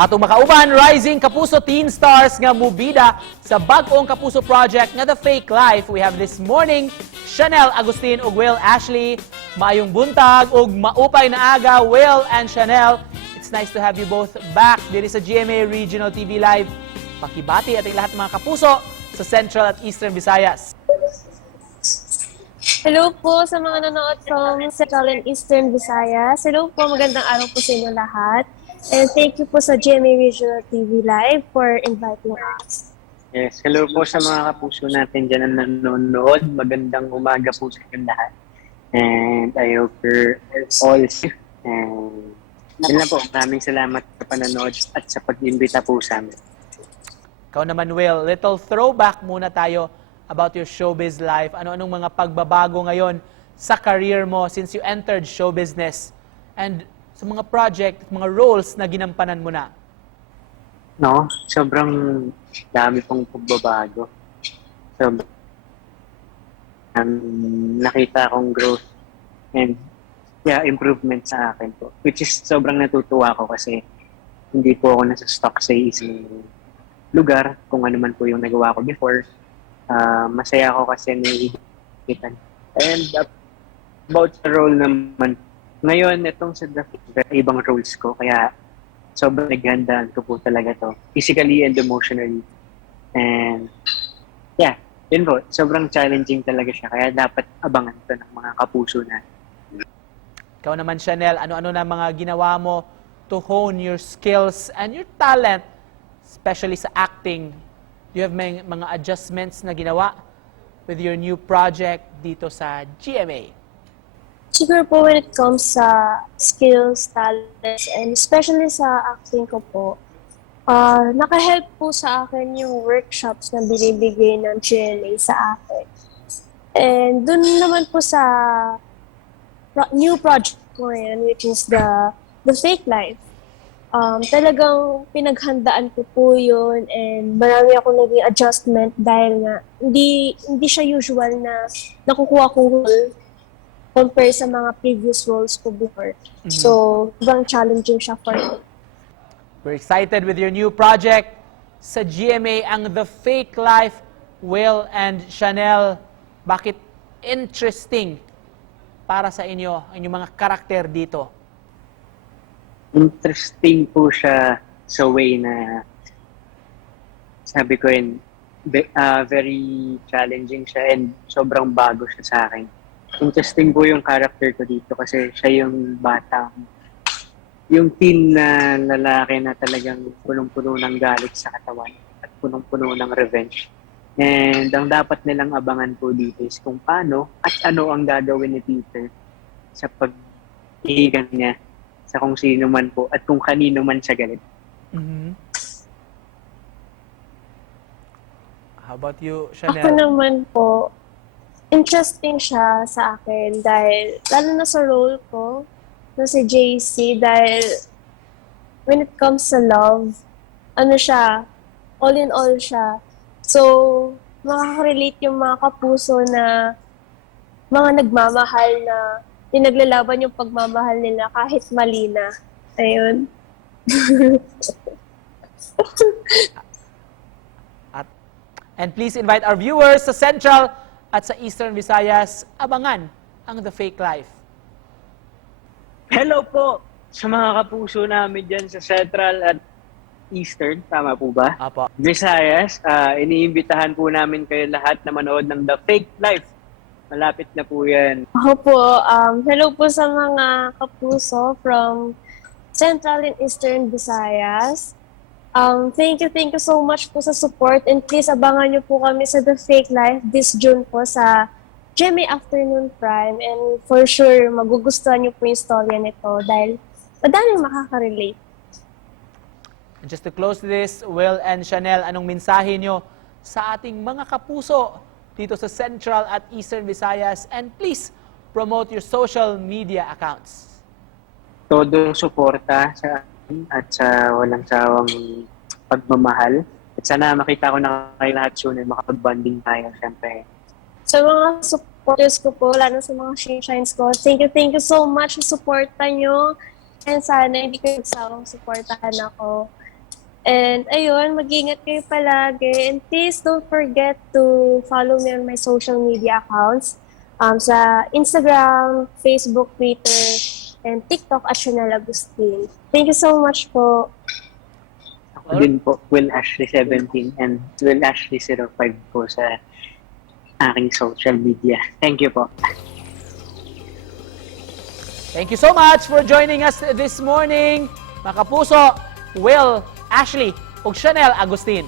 Atong makauban, rising Kapuso Teen Stars nga mubida sa bag-ong Kapuso project nga The Fake Life. We have this morning Chanel Agustin ug Will Ashley. Maayong buntag ug maupay na aga, Will and Chanel. It's nice to have you both back diri sa GMA Regional TV Live. Pakibati ating lahat ng mga kapuso sa Central at Eastern Visayas. Hello po sa mga nanonood from Central and Eastern Visayas. Hello po, magandang araw po sa inyo lahat. And thank you po sa GMA Regional TV Live for inviting us. Yes, hello po sa mga kapuso natin dyan na nanonood. Magandang umaga po sa inyong lahat. And I hope you're all safe. And yun lang po, maraming salamat sa pananood at sa pag-imbita po sa amin. Ikaw naman, Will, little throwback muna tayo about your showbiz life. Ano-anong mga pagbabago ngayon sa career mo since you entered show business? And sa mga project, mga roles na ginampanan mo na? No, sobrang dami pong pagbabago. So, nakita akong growth and improvement sa akin po. Which is sobrang natutuwa ko kasi hindi po ako nasa stock sa isang lugar kung ano man po yung nagawa ko before. Masaya ako kasi naiigitan. And about the role naman, ngayon itong sa The ibang roles ko, kaya sobrang naghandaan ko po talaga to. Physically and emotionally. And yun po, sobrang challenging talaga siya. Kaya dapat abangan to ng mga kapuso na. Ikaw naman, Chanel, ano-ano na mga ginawa mo to hone your skills and your talent, especially sa acting? Do you have mga adjustments na ginawa with your new project dito sa GMA? Siguro po when it comes sa skills, talents, and especially sa acting ko po, naka-help po sa akin yung workshops na binibigay ng GMA sa akin. And dun naman po sa new project ko yan, which is the Fake Life. Talagang pinaghandaan ko po yun and marami akong naging adjustment dahil nga hindi siya usual na nakukuha kong role compare sa mga previous roles ko before. Mm-hmm. So, ibang challenging siya for me. We're excited with your new project sa GMA, ang The Fake Life. Will and Chanel, bakit interesting para sa inyo ang inyong mga karakter dito? Interesting po siya sa way na sabi ko yun, very challenging siya and sobrang bago siya sa akin. Interesting po yung character ko dito kasi siya yung batang, yung teen na lalaki na talagang punong-puno ng galit sa katawan at punong-puno ng revenge. And ang dapat nilang abangan po dito is kung paano at ano ang gagawin ni Peter sa pag-iigan niya sa kung sino man po at kung kanino man siya galit. Mm-hmm. How about you, Chanel? Ako naman po, interesting siya sa akin dahil, lalo na sa role ko, na si JC, dahil when it comes sa love, ano siya, all in all siya. So, makaka-relate yung mga kapuso na mga nagmamahal na pinaglalaban yung pagmamahal nila kahit mali na. Ayun. And please invite our viewers sa Central at sa Eastern Visayas, abangan ang The Fake Life. Hello po sa mga kapuso namin dyan sa Central at Eastern, tama po ba? Apo. Visayas, iniimbitahan po namin kayo lahat na manood ng The Fake Life. Malapit na po yan. Ako po, hello po sa mga kapuso from Central and Eastern Visayas. Thank you so much po sa support and please abangan niyo po kami sa The Fake Life this June po sa GMA Afternoon Prime and for sure magugustuhan niyo po yung storya nito dahil madaming makaka-relate. And just to close this, Will and Chanel, anong mensahe nyo sa ating mga kapuso dito sa Central at Eastern Visayas? And please promote your social media accounts. Todo suporta sa akin at sa walang sawang pagmamahal. At sana makita ko na kayo lahat soon and makapag-bonding tayo, syempre. Sa mga supporters ko po, lalo sa mga shines ko, thank you so much sa suporta nyo. And sana hindi kayo nagsawang supportahan ako. And ayun, mag-ingat kayo palagi. And please don't forget to follow me on my social media accounts. Sa Instagram, Facebook, Twitter, and TikTok at Chanel Agustin. Thank you so much po. Ako din po, Will Ashley 17 and Will Ashley 05 po sa aking social media. Thank you po. Thank you so much for joining us this morning. Mga kapuso, Will, Ashley, ug Chanel Agustin.